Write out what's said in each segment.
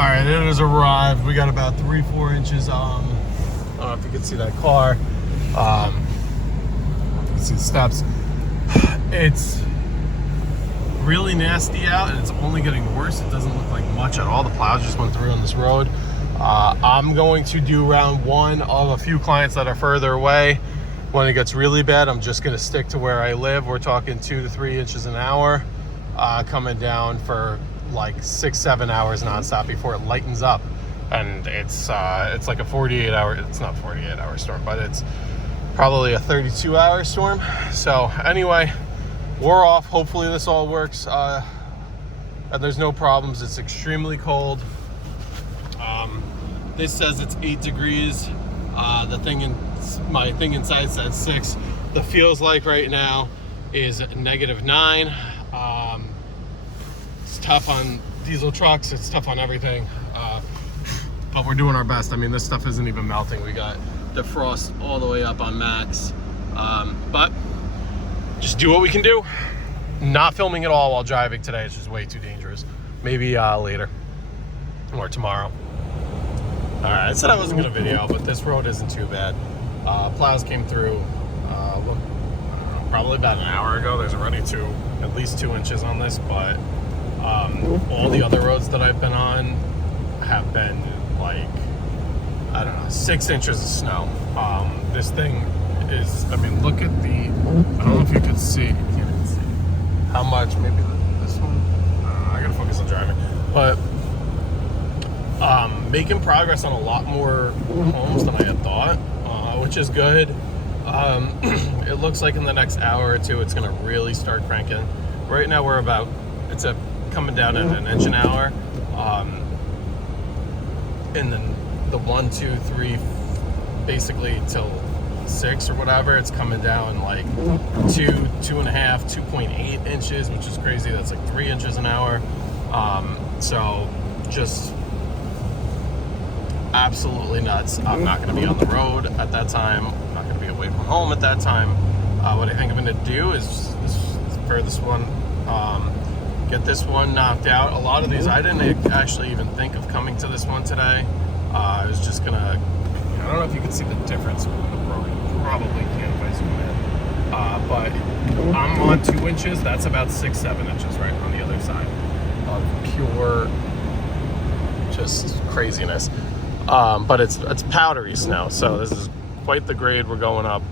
Alright, it has arrived. We got about 3-4 inches. I don't know if you can see that car. You can see the steps. It's really nasty out, and it's only getting worse. It doesn't look like much at all. The plows just went through on this road. I'm going to do round one of a few clients that are further away. When it gets really bad, I'm just going to stick to where I live. We're talking 2 to 3 inches an hour, coming down for like 6-7 hours nonstop before it lightens up. And it's like a 48-hour, it's not 48-hour storm, but it's probably a 32-hour storm. So anyway, we're off. Hopefully this all works, and there's no problems. It's extremely cold. This says it's 8 degrees. My thing inside says 6. The feels like right now is -9. It's tough on diesel trucks. It's tough on everything. But we're doing our best. I mean, this stuff isn't even melting. We got the frost all the way up on max. But just do what we can do. Not filming at all while driving today. It's just way too dangerous. Maybe later or tomorrow. All right, I said I wasn't gonna video, but this road isn't too bad. Plows came through probably about an hour ago. There's already at least 2 inches on this, but all the other roads that I've been on have been like, I don't know, 6 inches of snow. This thing is, I mean, look at the, I don't know if you could see, you can't even see how much, maybe this one, I gotta focus on driving, but making progress on a lot more homes than I had thought, which is good. It looks like in the next hour or two it's gonna really start cranking. Right now we're about, it's coming down at 1 inch an hour. And then the 1, 2, 3, basically till 6 or whatever, it's coming down like 2.5, 2.8 inches, which is crazy. That's like 3 inches an hour. So just absolutely nuts. I'm not going to be on the road at that time. I'm not going to be away from home at that time. What I think I'm going to do is for this one, get this one knocked out. A lot of these, I didn't actually even think of coming to this one today. I was just going to, I don't know if you can see the difference with the road. Probably can't if I zoom in. But I'm on 2 inches. That's about 6-7 inches right on the other side of pure just craziness. But it's powdery snow, so this is quite the grade we're going up.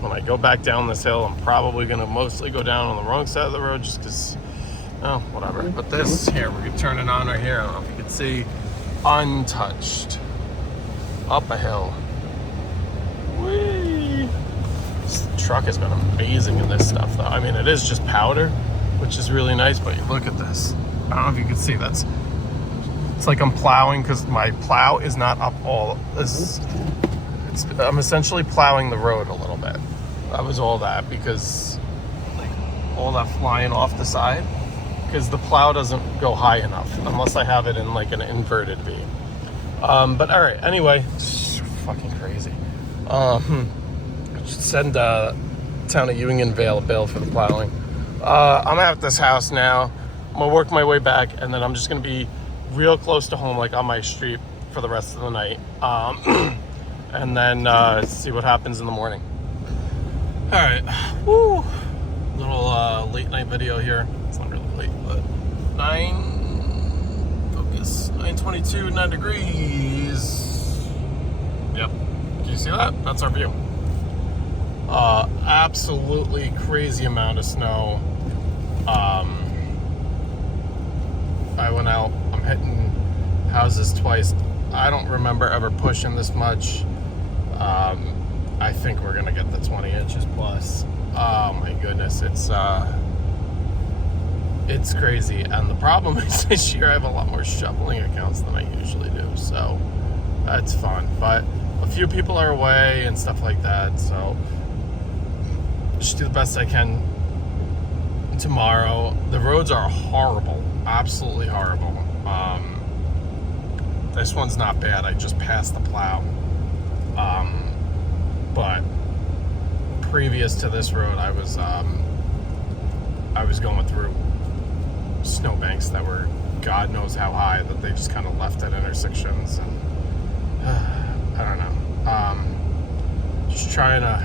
When I go back down this hill, I'm probably going to mostly go down on the wrong side of the road just because, oh, whatever. But this here, we're going to turn it on right here. I don't know if you can see, untouched, up a hill. Whee! This truck has been amazing in this stuff, though. I mean, it is just powder, which is really nice, but you look at this. I don't know if you can see, it's like I'm plowing because my plow is not up all this. I'm essentially plowing the road a little bit. That was all that, because like all that flying off the side, because the plow doesn't go high enough unless I have it in like an inverted V. But all right, anyway, it's fucking crazy. Send town of Unionville a bill for the plowing. I'm at this house now. I'm gonna work my way back, and then I'm just gonna be real close to home, like on my street, for the rest of the night. And then see what happens in the morning. All right, woo! Little late night video here. It's not really late, but 9:22, 9 degrees. Yep. Do you see that? That's our view. Absolutely crazy amount of snow. I went out. I'm hitting houses twice. I don't remember ever pushing this much. I think we're gonna get the 20 inches plus. Oh my goodness, it's crazy. And the problem is this year I have a lot more shoveling accounts than I usually do, so that's fun. But a few people are away and stuff like that, so just do the best I can tomorrow. The roads are horrible, absolutely horrible. This one's not bad. I just passed the plow. But previous to this road, I was going through snowbanks that were God knows how high that they just kind of left at intersections, and I don't know. Just trying to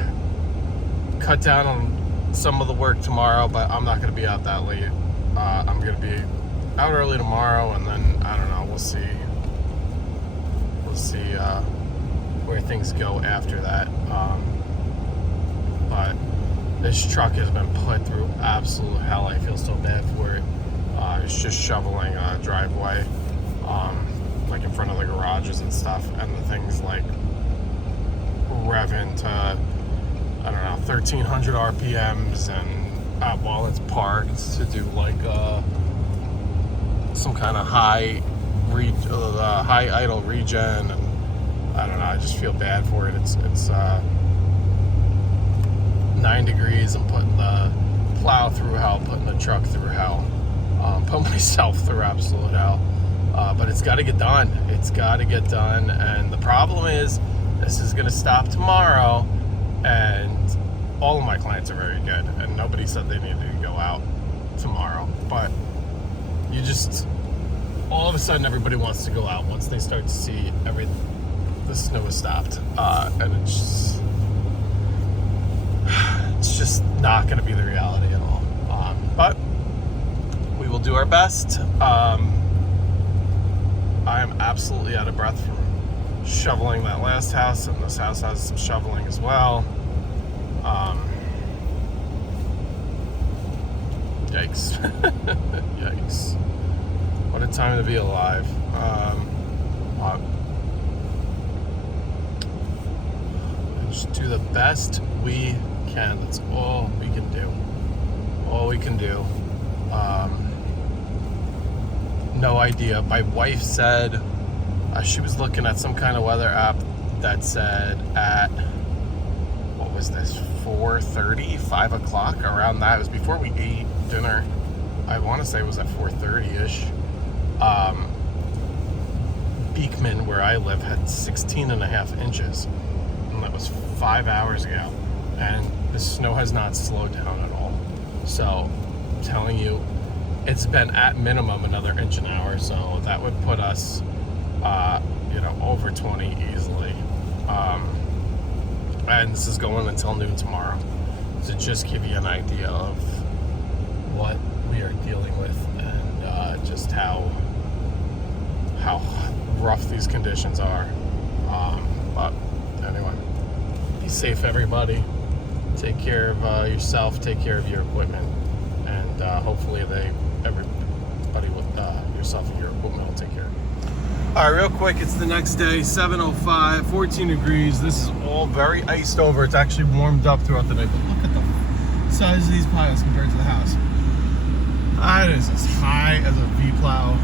cut down on some of the work tomorrow, but I'm not going to be out that late. I'm going to be out early tomorrow, and then I don't know. We'll see where things go after that. But this truck has been put through absolute hell. I feel so bad for it. It's just shoveling a driveway, like in front of the garages and stuff, and the thing's like revving to, I don't know, 1300 RPMs, and while it's parked to do like some kind of high idle regen, and I don't know, I just feel bad for it. It's 9 degrees. I'm putting the plow through hell, putting the truck through hell, put myself through absolute hell, but it's got to get done. It's got to get done, and the problem is this is going to stop tomorrow, and all of my clients are very good, and nobody said they needed to go out tomorrow, but you just, all of a sudden everybody wants to go out once they start to see the snow has stopped, and it's just not going to be the reality at all, but we will do our best. I am absolutely out of breath from shoveling that last house, and this house has some shoveling as well. Yikes. Yikes. What a time to be alive. Just do the best we can. That's all we can do. All we can do. No idea. My wife said she was looking at some kind of weather app that said at, what was this, 4:30, 5 o'clock, around that. It was before we ate dinner. I want to say it was at 4:30-ish. Beekman, where I live, had 16 and a half inches. And that was 5 hours ago. And the snow has not slowed down at all. So, I'm telling you, it's been at minimum another inch an hour. So that would put us, over 20 easily. And this is going until noon tomorrow. To just give you an idea of what we are dealing with, and just how rough these conditions are. But anyway, be safe, everybody. Take care of yourself. Take care of your equipment, and hopefully everybody with yourself and your equipment will take care of you. All right, real quick, it's the next day, 7:05, 14 degrees. This is all very iced over. It's actually warmed up throughout the day, but look at the size of these piles compared to the house. That is as high as a V-plow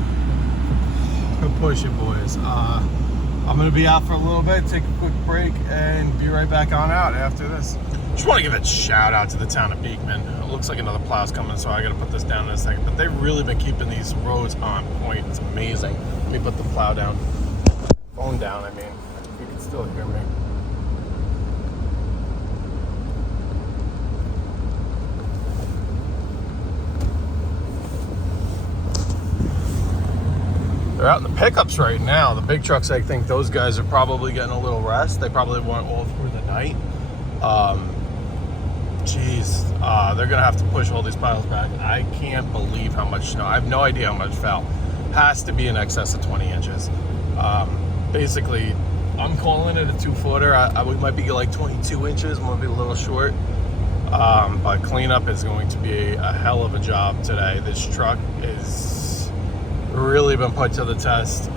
could push it, boys. I'm gonna be out for a little bit, take a quick break, and be right back on out after this. Just want to give a shout out to the town of Beekman. It looks like another plow's coming, so I gotta put this down in a second. But they've really been keeping these roads on point. It's amazing. Let me put the plow down. Phone down, I mean. You can still hear me. They're out in the pickups right now. The big trucks, I think those guys are probably getting a little rest. They probably went all through the night. They're gonna have to push all these piles back. I can't believe how much snow. I have no idea how much fell. Has to be in excess of 20 inches. Basically, I'm calling it a 2-footer. We might be like 22 inches, might be a little short. But cleanup is going to be a hell of a job today. This truck is really been put to the test.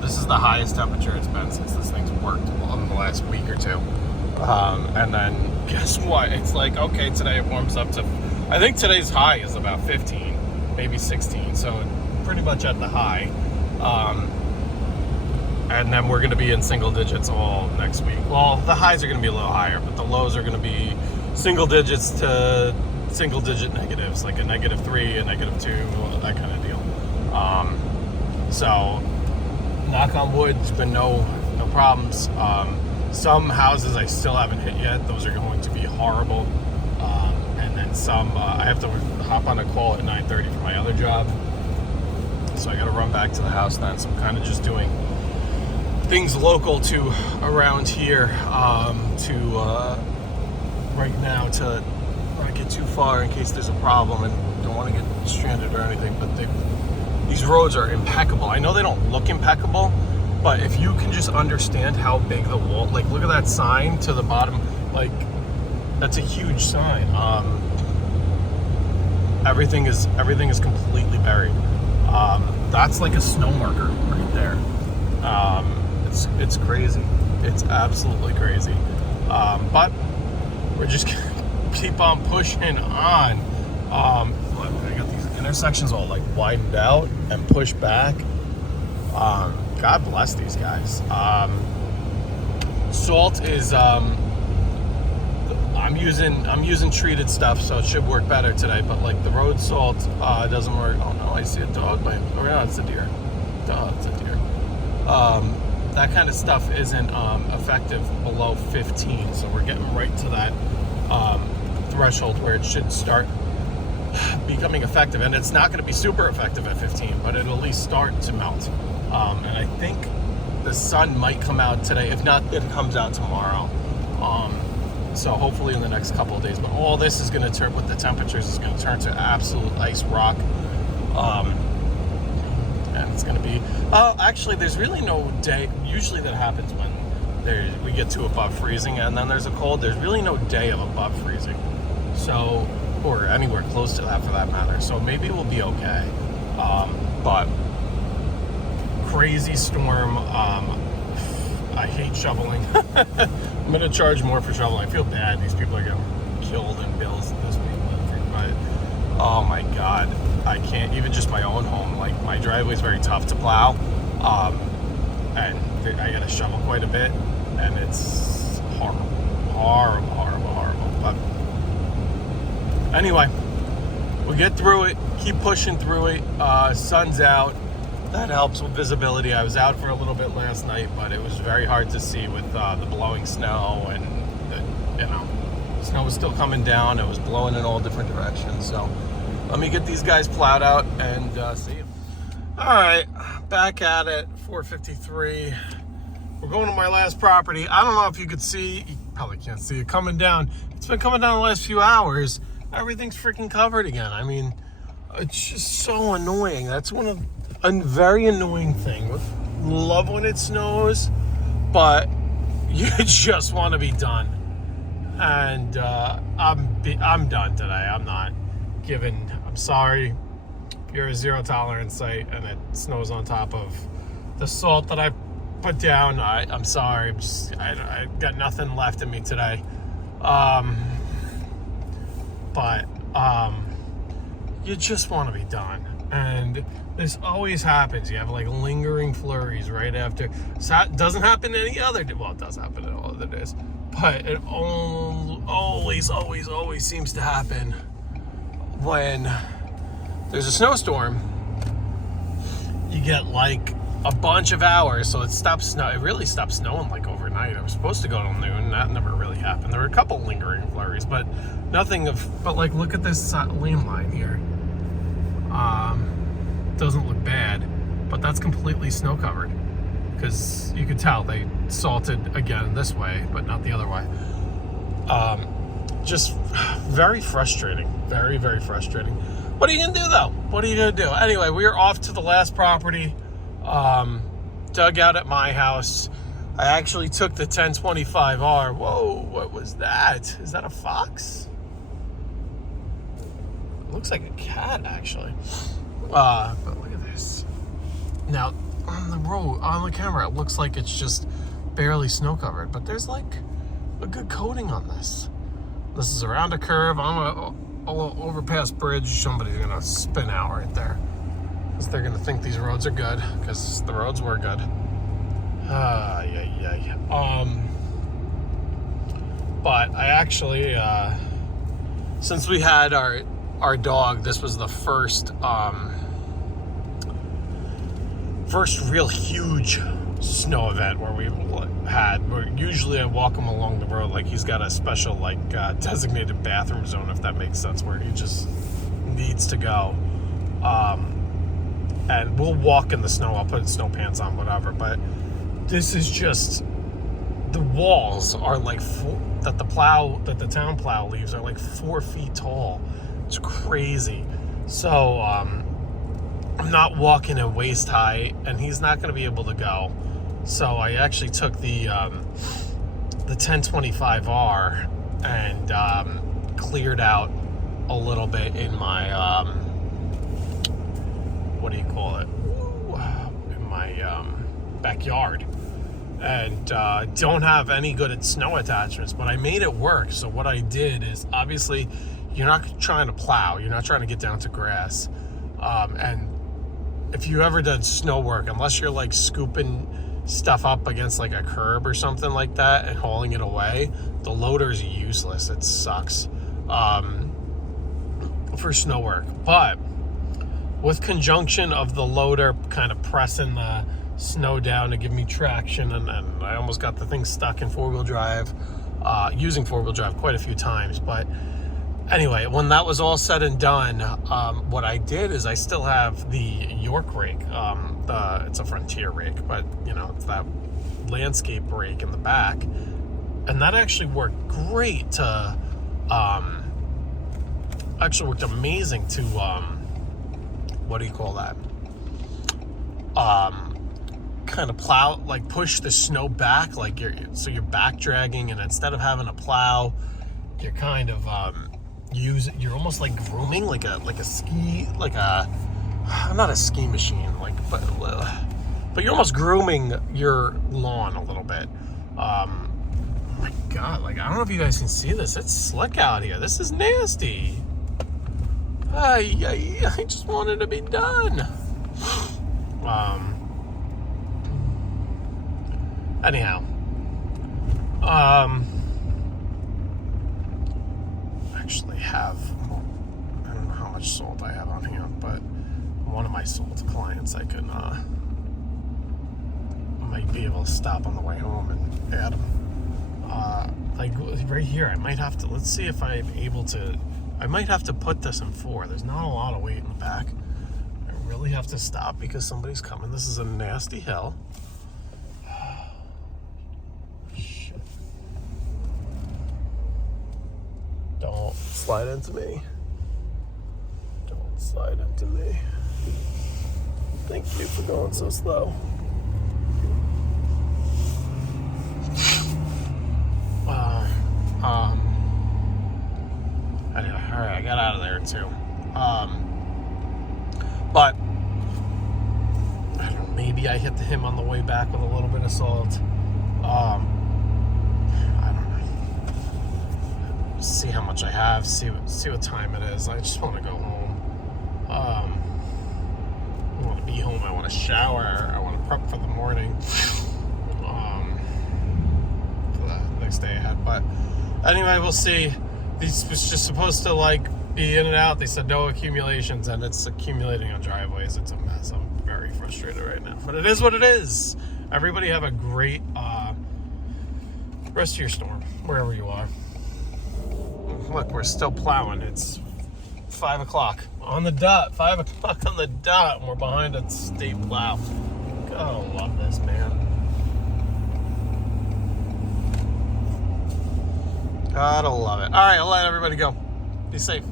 This is the highest temperature it's been since this thing's worked in the last week or two. And then guess what? It's like, okay, today it warms up to, I think today's high is about 15, maybe 16. So pretty much at the high. And then we're going to be in single digits all next week. Well, the highs are going to be a little higher, but the lows are going to be single digits to single digit negatives, like a -3, a -2, that kind of deal. So knock on wood, there's been no problems. Some houses I still haven't hit yet. Those are going to be horrible. And then some, I have to hop on a call at 9:30 for my other job. So I got to run back to the house then. So I'm kind of just doing things local to around here right now to not get too far in case there's a problem, and don't want to get stranded or anything. But these roads are impeccable. I know they don't look impeccable, but if you can just understand how big the wall, like look at that sign to the bottom, like that's a huge sign. Everything is completely buried. That's like a snow marker right there. It's crazy. It's absolutely crazy. But we're just gonna keep on pushing on. I got these intersections all like widened out and pushed back. God bless these guys. Salt is I'm using treated stuff, so it should work better today. But like the road salt doesn't work. Oh no, I see a dog. Oh no, it's a deer. Duh, it's a deer. That kind of stuff isn't effective below 15, so we're getting right to that threshold where it should start becoming effective. And it's not going to be super effective at 15, but it'll at least start to melt. And I think the sun might come out today. If not, it comes out tomorrow. So hopefully in the next couple of days. But all this is going to turn, with the temperatures, is going to turn to absolute ice rock. And it's going to be... actually, there's really no day. Usually that happens when we get to above freezing, and then there's a cold. There's really no day of above freezing. So, or anywhere close to that for that matter. So maybe we'll be okay. But crazy storm. I hate shoveling. I'm going to charge more for shoveling. I feel bad. These people are getting killed in bills in this week. But, oh my God. I can't, even just my own home. Like, my driveway is very tough to plow. And I got to shovel quite a bit. And it's horrible. Horrible. But anyway, we'll get through it. Keep pushing through it. Sun's out. That helps with visibility. I was out for a little bit last night, but it was very hard to see with the blowing snow, and the snow was still coming down. It was blowing in all different directions. So let me get these guys plowed out and see you. All right, back at it. 4:53. We're going to my last property. I don't know if you could see. You probably can't see it coming down. It's been coming down the last few hours. Everything's freaking covered again. I mean, it's just so annoying. That's one of a very annoying thing. Love when it snows, but you just want to be done. And I'm done today. I'm not giving. I'm sorry. You're a zero tolerance site, and it snows on top of the salt that I put down. I'm sorry. I got nothing left in me today. But you just want to be done. And this always happens. You have like lingering flurries right after. So it doesn't happen any other day. Well, it does happen in all other days. But it always seems to happen when there's a snowstorm. You get like a bunch of hours, so it really stopped snowing like overnight. I was supposed to go till noon. That never really happened. There were a couple lingering flurries, but nothing of. But like, look at this lane line here. Doesn't look bad, but that's completely snow covered because you could tell they salted again this way, but not the other way. Just very frustrating. Very frustrating. What are you gonna do though? What are you gonna do? Anyway, we are off to the last property. Dug out at my house. I actually took the 1025R. Whoa, what was that? Is that a fox? It looks like a cat, actually. But look at this. Now, on the road, on the camera, it looks like it's just barely snow covered, but there's like a good coating on this. This is around a curve on a overpass bridge. Somebody's gonna spin out right there because they're gonna think these roads are good because the roads were good. But I actually, since we had our dog, this was the first real huge snow event where usually I walk him along the road like he's got a special like designated bathroom zone, if that makes sense, where he just needs to go. and we'll walk in the snow. I'll put snow pants on, whatever. But this is just, the walls are like that the town plow leaves are like 4 feet tall. It's crazy. So I'm not walking at waist height, and he's not going to be able to go. So I actually took the 1025R and cleared out a little bit in my what do you call it? In my backyard. And don't have any good at snow attachments, but I made it work. So what I did is, obviously, you're not trying to plow, you're not trying to get down to grass, and if you ever done snow work, unless you're like scooping stuff up against like a curb or something like that and hauling it away, the loader's useless. It sucks for snow work. But with conjunction of the loader kind of pressing the snow down to give me traction, and I almost got the thing stuck in four-wheel drive, using four-wheel drive quite a few times. But anyway, when that was all said and done, what I did is I still have the York rake. It's a Frontier rake, but you know, it's that landscape rake in the back, and that actually worked great to actually worked amazing to what do you call that, kind of plow, like push the snow back, like you're back dragging, and instead of having a plow, you're kind of you're almost like grooming, like a ski, like a, not a ski machine, like, but you're almost grooming your lawn a little bit. Oh my God, like, I don't know if you guys can see this. It's slick out here. This is nasty. I just wanted to be done. Anyhow, actually have, I don't know how much salt I have on hand, but one of my salt clients, I can might be able to stop on the way home and add them. Like right here, I might have to, let's see if I'm able to, I might have to put this in 4. There's not a lot of weight in the back. I really have to stop because somebody's coming. This is a nasty hill. Shit. Don't slide into me. Don't slide into me. Thank you for going so slow. Anyway, all right, I got out of there too. But I don't know, maybe I hit him on the way back with a little bit of salt. I don't know. See how much I have. See what time it is. I just want to go home. I want to be home. I want to shower. I want to prep for the morning. For the next day ahead. But anyway, we'll see. These was just supposed to like be in and out. They said no accumulations, and it's accumulating on driveways. It's a mess. I'm very frustrated right now, but it is what it is. Everybody have a great rest of your storm, wherever you are. Look, we're still plowing. It's 5 o'clock on the dot. 5 o'clock on the dot, and we're behind a state plow. Gotta love this, man. Gotta love it. All right, I'll let everybody go. Be safe.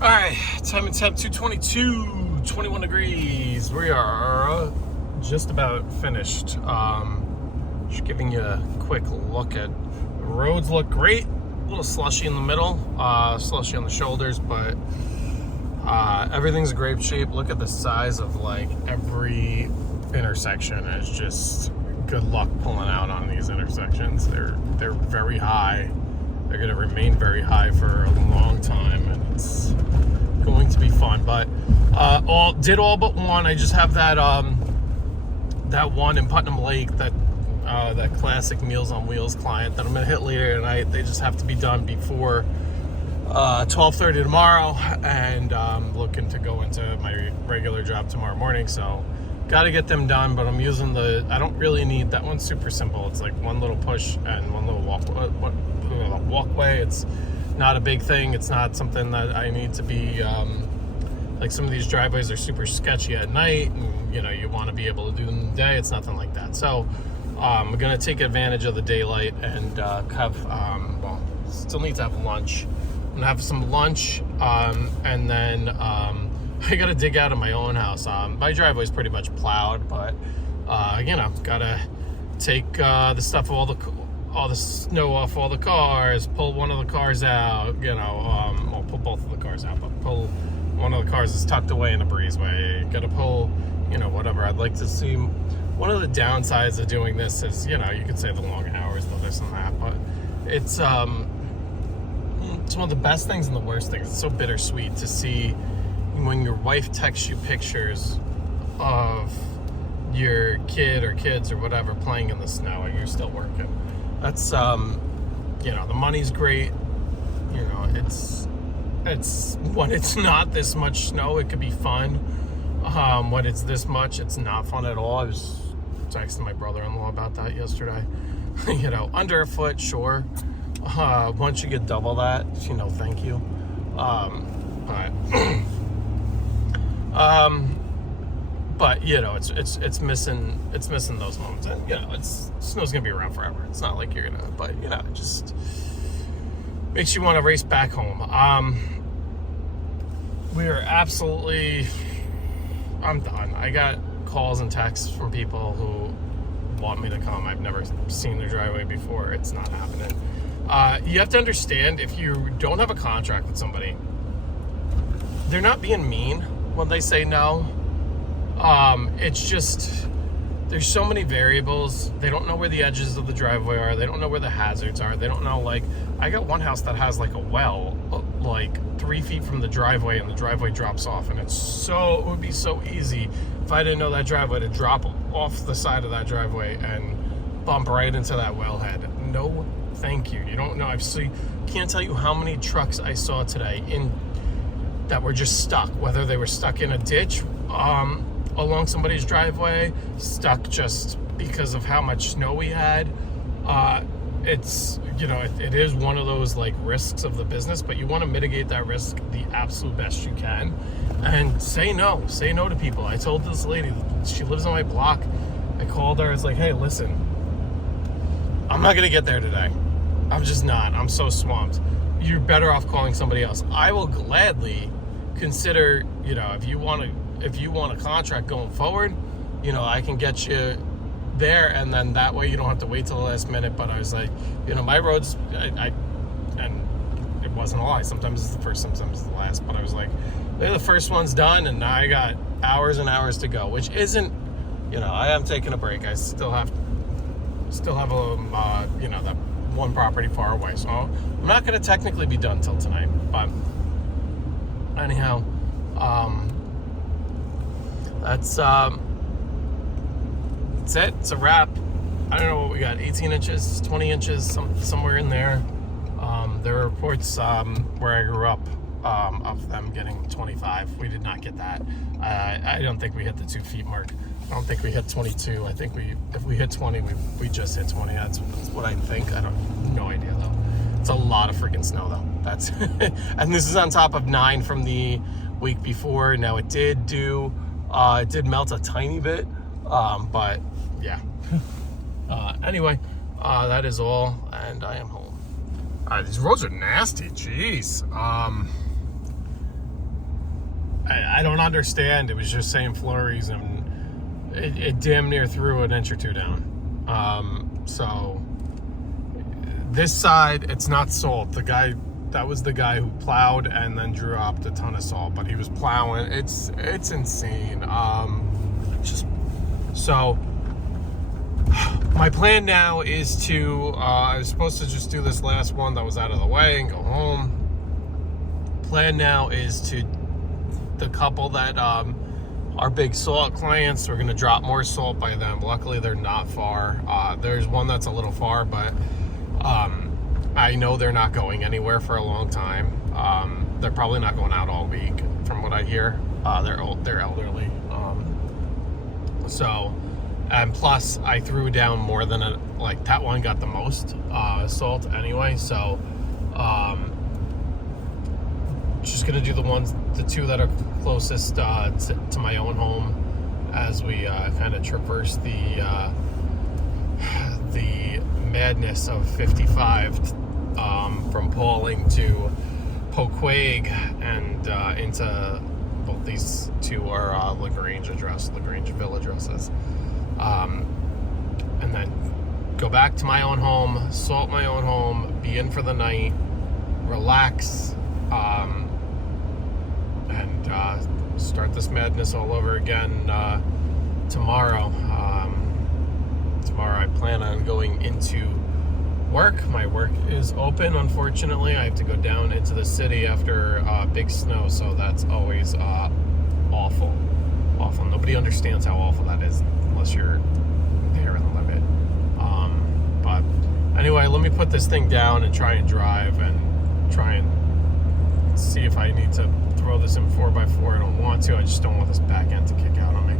All right, time and temp 222, 21 degrees. We are just about finished. Just giving you a quick look at the roads. Look great. A little slushy in the middle, slushy on the shoulders, but everything's great shape. Look at the size of like every intersection. It's just good luck pulling out on these intersections. They're very high. They're going to remain very high for a long time, and it's going to be fun. But all but one. I just have that that one in Putnam Lake, that classic Meals on Wheels client that I'm going to hit later tonight. They just have to be done before 12:30 tomorrow, and I'm looking to go into my regular job tomorrow morning. So got to get them done, but I'm using I don't really need, that one's super simple. It's like one little push and one little walkway. It's not a big thing. It's not something that I need to be like some of these driveways are super sketchy at night, and you want to be able to do them in the day. It's nothing like that. So I'm gonna take advantage of the daylight and still need to have lunch. I'm gonna have some lunch, and then I gotta dig out of my own house. My driveway is pretty much plowed, but gotta take the stuff, all the snow off all the cars, pull one of the cars out. I'll pull both of the cars out, but pull one of the cars is tucked away in a breezeway. Gotta pull, whatever. I'd like to see. One of the downsides of doing this is, you could say the long hours, the this and that, but it's one of the best things and the worst things. It's so bittersweet to see when your wife texts you pictures of your kid or kids or whatever playing in the snow and you're still working. That's the money's great. It's when it's not this much snow, it could be fun. When it's this much, it's not fun at all. I was texting my brother-in-law about that yesterday. Under a foot, sure. Once you get double that, thank you. But it's missing those moments, and snow's gonna be around forever. It's not like you're gonna, but it just makes you want to race back home. We are absolutely. I'm done. I got calls and texts from people who want me to come. I've never seen their driveway before. It's not happening. You have to understand, if you don't have a contract with somebody, they're not being mean when they say no. It's just, there's so many variables. They don't know where the edges of the driveway are. They don't know where the hazards are. They don't know, I got one house that has like a well, 3 feet from the driveway, and the driveway drops off. And it would be so easy if I didn't know that driveway to drop off the side of that driveway and bump right into that wellhead. No, thank you. You don't know. Can't tell you how many trucks I saw today that were just stuck, whether they were stuck in a ditch, along somebody's driveway, stuck just because of how much snow we had. It's, it is one of those risks of the business, but you want to mitigate that risk the absolute best you can, and say no to people. I told this lady, she lives on my block. I called her. I was like, hey, listen, I'm not going to get there today. I'm just not. I'm so swamped. You're better off calling somebody else. I will gladly consider, if you want a contract going forward, I can get you there, and then that way you don't have to wait till the last minute. But I was like, my roads, and it wasn't a lie. Sometimes it's the first, sometimes it's the last. But I was like, they're the first ones done, and now I got hours and hours to go, which isn't, I am taking a break. I still have a, that one property far away. So I'm not going to technically be done till tonight. But anyhow, that's it. It's a wrap. I don't know what we got, 18 inches, 20 inches, somewhere in there. There are reports where I grew up of them getting 25. We did not get that. I don't think we hit the 2 feet mark. I don't think we hit 22. I think if we hit 20, we just hit 20. That's what I think. No idea though. It's a lot of freaking snow though. That's and this is on top of 9 from the week before. Now it did melt a tiny bit, but yeah. Anyway, that is all, and I am home. These roads are nasty. Jeez. I don't understand. It was just saying flurries, and it damn near threw an inch or two down. So this side, it's not salt. That was the guy who plowed and then dropped a ton of salt, but he was plowing. It's insane. So my plan now is to, I was supposed to just do this last one that was out of the way and go home. Plan now is to, the couple that are big salt clients, we're going to drop more salt by them. Luckily, they're not far. There's one that's a little far, but I know they're not going anywhere for a long time. They're probably not going out all week, from what I hear. They're elderly. And plus, I threw down more than that one got the most salt anyway. So just gonna do the two that are closest to my own home as we kind of traverse the madness of 55 from Pauling to Poquag and into both these two are LaGrange Ville addresses, and then go back to my own home, salt my own home, be in for the night, relax, and start this madness all over again tomorrow. Tomorrow I plan on going into work. My work is open, unfortunately. I have to go down into the city after big snow, so that's always awful. Nobody understands how awful that is unless you're there and live it. But anyway, let me put this thing down and try and drive and try and see if I need to throw this in 4x4. I don't want to. I just don't want this back end to kick out on me.